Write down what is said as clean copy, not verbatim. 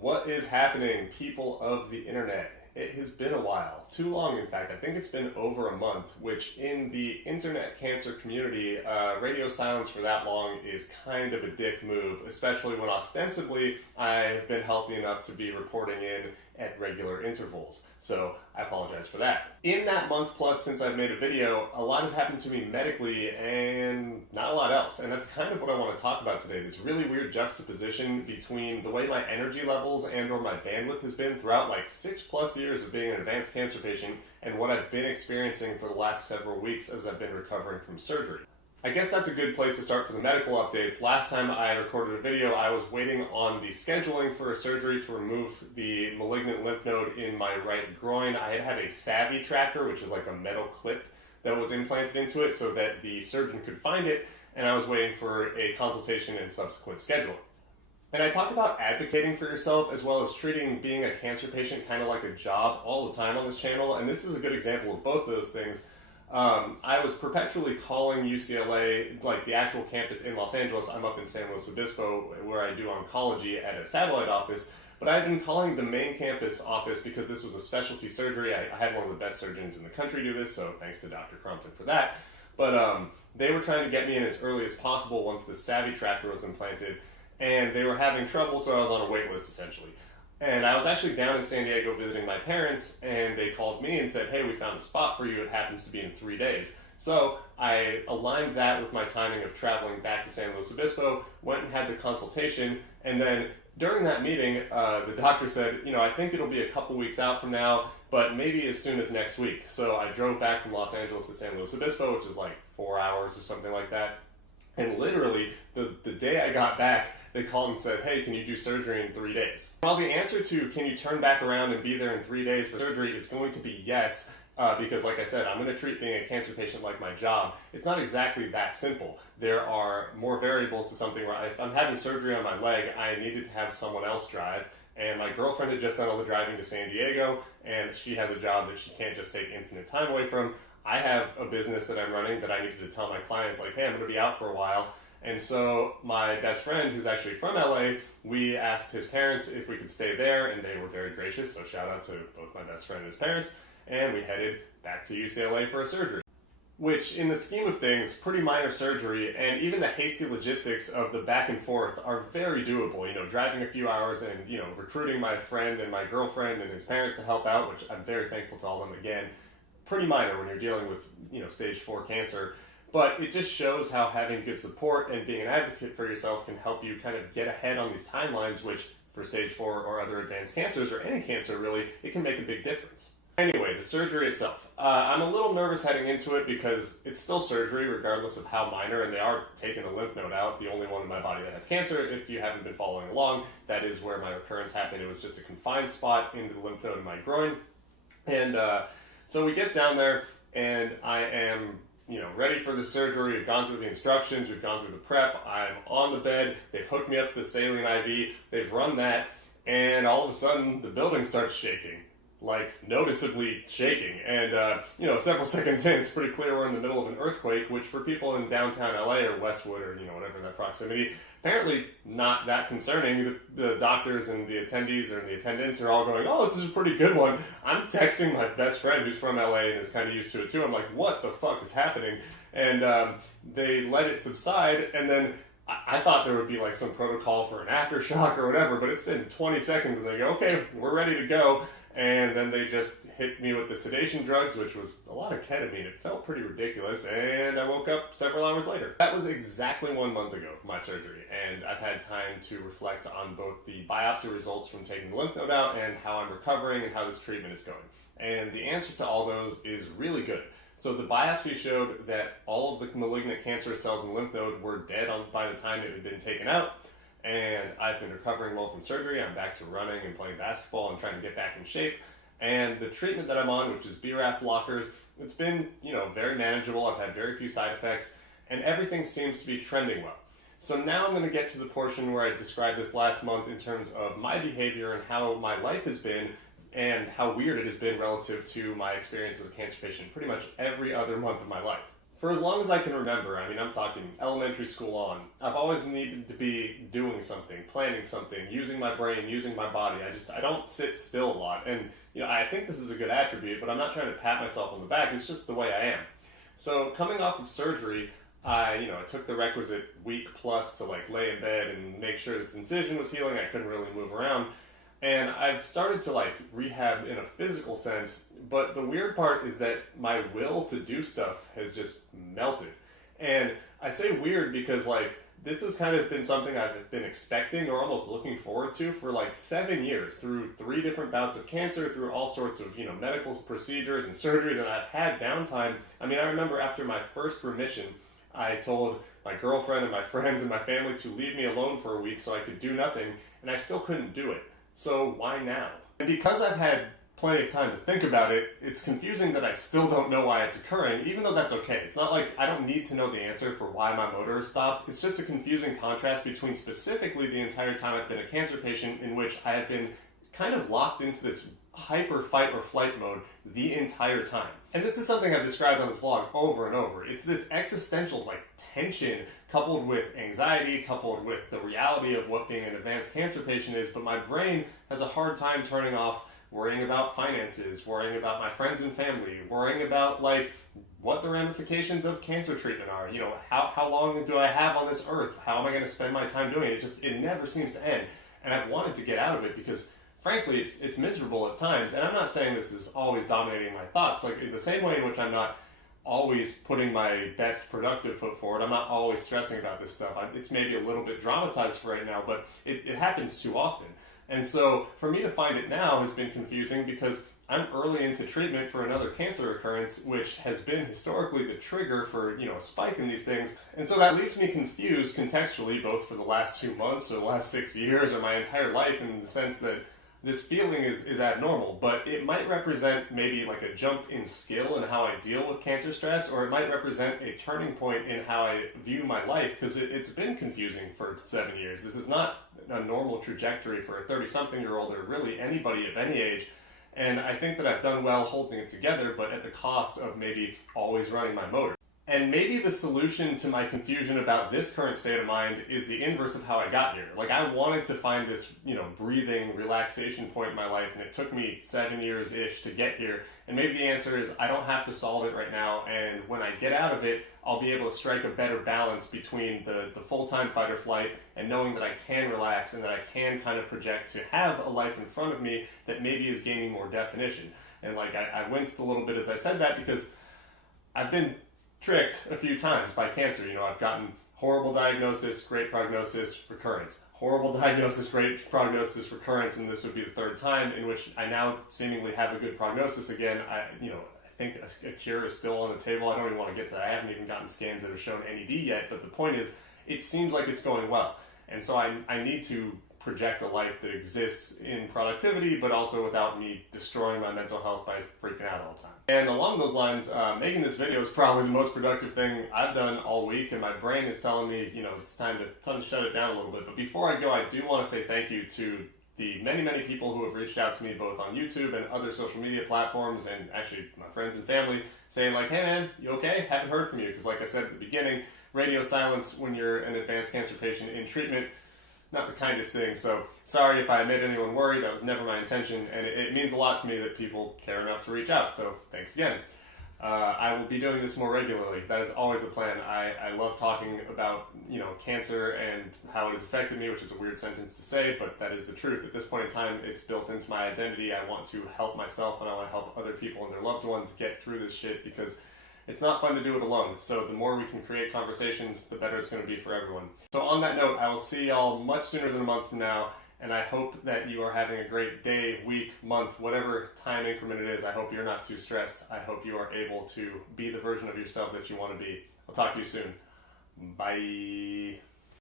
What is happening, people of the internet? It has been a while. Too long, in fact. I think it's been over a month, which in the internet cancer community, radio silence for that long is kind of a dick move, especially when ostensibly I've been healthy enough to be reporting in at regular intervals. So I apologize for that. In that month plus since I've made a video, a lot has happened to me medically and not a lot else. And that's kind of what I want to talk about today. This really weird juxtaposition between the way my energy levels and or my bandwidth has been throughout like 6+ years of being an advanced cancer patient and what I've been experiencing for the last several weeks as I've been recovering from surgery. I guess that's a good place to start for the medical updates. Last time I recorded a video, I was waiting on the scheduling for a surgery to remove the malignant lymph node in my right groin. I had a Savvy tracker, which is like a metal clip that was implanted into it so that the surgeon could find it, and I was waiting for a consultation and subsequent scheduling. And I talk about advocating for yourself as well as treating being a cancer patient kind of like a job all the time on this channel, and this is a good example of both of those things. I was perpetually calling UCLA, like the actual campus in Los Angeles. I'm up in San Luis Obispo where I do oncology at a satellite office, but I've been calling the main campus office because this was a specialty surgery. I had one of the best surgeons in the country do this, so thanks to Dr. Crompton for that. But they were trying to get me in as early as possible once the Savvy tracker was implanted, and they were having trouble, so I was on a wait list essentially. And I was actually down in San Diego visiting my parents, and they called me and said, hey, we found a spot for you. It happens to be in 3 days. So I aligned that with my timing of traveling back to San Luis Obispo, went and had the consultation, and then during that meeting, the doctor said, I think it'll be a couple weeks out from now, but maybe as soon as next week. So I drove back from Los Angeles to San Luis Obispo, which is like 4 hours or something like that. And literally, the day I got back, they called and said, hey, can you do surgery in 3 days? Well, the answer to can you turn back around and be there in 3 days for surgery is going to be yes, because like I said, I'm going to treat being a cancer patient like my job. It's not exactly that simple. There are more variables to something where if I'm having surgery on my leg, I needed to have someone else drive. And my girlfriend had just done all the driving to San Diego, and she has a job that she can't just take infinite time away from. I have a business that I'm running that I needed to tell my clients, like, hey, I'm going to be out for a while. And so my best friend, who's actually from LA, we asked his parents if we could stay there, and they were very gracious, so shout out to both my best friend and his parents, and we headed back to UCLA for a surgery. Which, in the scheme of things, pretty minor surgery, and even the hasty logistics of the back and forth are very doable. Driving a few hours and, recruiting my friend and my girlfriend and his parents to help out, which I'm very thankful to all of them again. Pretty minor when you're dealing with, stage 4 cancer. But it just shows how having good support and being an advocate for yourself can help you kind of get ahead on these timelines, which for stage 4 or other advanced cancers, or any cancer really, it can make a big difference. Anyway, the surgery itself. I'm a little nervous heading into it because it's still surgery regardless of how minor, and they are taking a lymph node out, the only one in my body that has cancer. If you haven't been following along, that is where my recurrence happened. It was just a confined spot into the lymph node in my groin. And so we get down there, and I am ready for the surgery. We've gone through the instructions, we've gone through the prep, I'm on the bed, they've hooked me up to the saline IV, they've run that, and all of a sudden the building starts shaking. Like, noticeably shaking. And, several seconds in, it's pretty clear we're in the middle of an earthquake, which for people in downtown LA or Westwood or, whatever that proximity, apparently not that concerning. The doctors and the attendees or the attendants are all going, oh, this is a pretty good one. I'm texting my best friend who's from LA and is kind of used to it too. I'm like, what the fuck is happening? And they let it subside, and then I thought there would be like some protocol for an aftershock or whatever, but it's been 20 seconds and they go, okay, we're ready to go. And then they just hit me with the sedation drugs, which was a lot of ketamine. It felt pretty ridiculous, and I woke up several hours later. That was exactly 1 month ago, my surgery, and I've had time to reflect on both the biopsy results from taking the lymph node out and how I'm recovering and how this treatment is going. And the answer to all those is really good. So the biopsy showed that all of the malignant cancerous cells in the lymph node were dead by the time it had been taken out. And I've been recovering well from surgery. I'm back to running and playing basketball and trying to get back in shape. And the treatment that I'm on, which is BRAF blockers, it's been, very manageable. I've had very few side effects, and everything seems to be trending well. So now I'm going to get to the portion where I described this last month in terms of my behavior and how my life has been and how weird it has been relative to my experience as a cancer patient pretty much every other month of my life. For as long as I can remember, I mean, I'm talking elementary school on, I've always needed to be doing something, planning something, using my brain, using my body. I don't sit still a lot. And, I think this is a good attribute, but I'm not trying to pat myself on the back. It's just the way I am. So coming off of surgery, it took the requisite week plus to lay in bed and make sure this incision was healing. I couldn't really move around. And I've started to rehab in a physical sense, but the weird part is that my will to do stuff has just melted. And I say weird because this has kind of been something I've been expecting or almost looking forward to for 7 years, through 3 different bouts of cancer, through all sorts of medical procedures and surgeries, and I've had downtime. I mean, I remember after my first remission, I told my girlfriend and my friends and my family to leave me alone for a week so I could do nothing, and I still couldn't do it. So why now? And because I've had plenty of time to think about it, it's confusing that I still don't know why it's occurring, even though that's okay. It's not like I don't need to know the answer for why my motor has stopped. It's just a confusing contrast between specifically the entire time I've been a cancer patient, in which I have been kind of locked into this hyper fight or flight mode the entire time. And this is something I've described on this vlog over and over. It's this existential tension coupled with anxiety, coupled with the reality of what being an advanced cancer patient is, but my brain has a hard time turning off worrying about finances, worrying about my friends and family, worrying about what the ramifications of cancer treatment are. How long do I have on this earth? How am I going to spend my time doing it? It never seems to end. And I've wanted to get out of it because frankly, it's miserable at times, and I'm not saying this is always dominating my thoughts. In the same way in which I'm not always putting my best productive foot forward, I'm not always stressing about this stuff. It's maybe a little bit dramatized for right now, but it happens too often. And so for me to find it now has been confusing because I'm early into treatment for another cancer occurrence, which has been historically the trigger for, a spike in these things. And so that leaves me confused contextually, both for the last 2 months or the last 6 years or my entire life, in the sense that this feeling is abnormal, but it might represent maybe a jump in skill in how I deal with cancer stress, or it might represent a turning point in how I view my life, because it's been confusing for 7 years. This is not a normal trajectory for a 30-something-year-old or really anybody of any age, and I think that I've done well holding it together, but at the cost of maybe always running my motor. And maybe the solution to my confusion about this current state of mind is the inverse of how I got here. I wanted to find this, breathing relaxation point in my life, and it took me 7 years-ish to get here. And maybe the answer is I don't have to solve it right now, and when I get out of it, I'll be able to strike a better balance between the full-time fight or flight and knowing that I can relax and that I can kind of project to have a life in front of me that maybe is gaining more definition. And I winced a little bit as I said that because I've been tricked a few times by cancer. I've gotten horrible diagnosis, great prognosis, recurrence. Horrible diagnosis, great prognosis, recurrence, and this would be the 3rd time in which I now seemingly have a good prognosis again. I think a cure is still on the table. I don't even want to get to that. I haven't even gotten scans that have shown NED yet, but the point is, it seems like it's going well. And so I need to project a life that exists in productivity, but also without me destroying my mental health by freaking out all the time. And along those lines, making this video is probably the most productive thing I've done all week, and my brain is telling me, it's time to shut it down a little bit. But before I go, I do want to say thank you to the many, many people who have reached out to me both on YouTube and other social media platforms, and actually my friends and family, saying hey man, you okay? Haven't heard from you. Because like I said at the beginning, radio silence when you're an advanced cancer patient in treatment, not the kindest thing. So sorry if I made anyone worry. That was never my intention, and it means a lot to me that people care enough to reach out. So thanks again. I will be doing this more regularly. That is always the plan. I love talking about cancer and how it has affected me, which is a weird sentence to say, but that is the truth. At this point in time, it's built into my identity. I want to help myself, and I want to help other people and their loved ones get through this shit, because it's not fun to do it alone. So the more we can create conversations, the better it's going to be for everyone. So on that note, I will see y'all much sooner than a month from now, and I hope that you are having a great day, week, month, whatever time increment it is. I hope you're not too stressed. I hope you are able to be the version of yourself that you want to be. I'll talk to you soon. Bye.